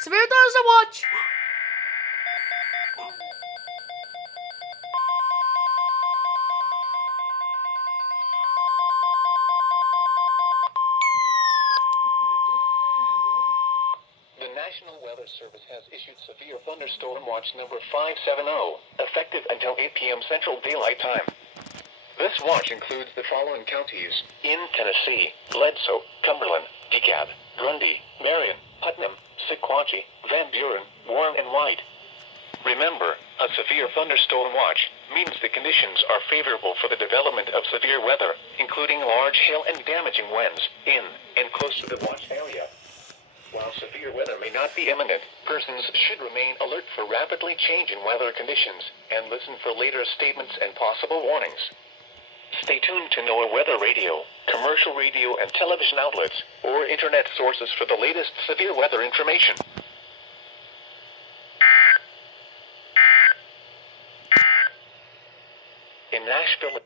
Severe thunderstorm watch. The National Weather Service has issued severe thunderstorm watch number 570, effective until 8 p.m. Central Daylight Time. This watch includes the following counties in Tennessee: Bledsoe, Cumberland, DeKalb, Grundy, Marion, Putnam, Sequatchie, Van Buren, Warren, and White. Remember, a severe thunderstorm watch means the conditions are favorable for the development of severe weather, including large hail and damaging winds in and close to the watch area. While severe weather may not be imminent, persons should remain alert for rapidly changing weather conditions and listen for later statements and possible warnings. Stay tuned to NOAA Weather Radio, commercial radio and television outlets, or internet sources for the latest severe weather information. In Nashville...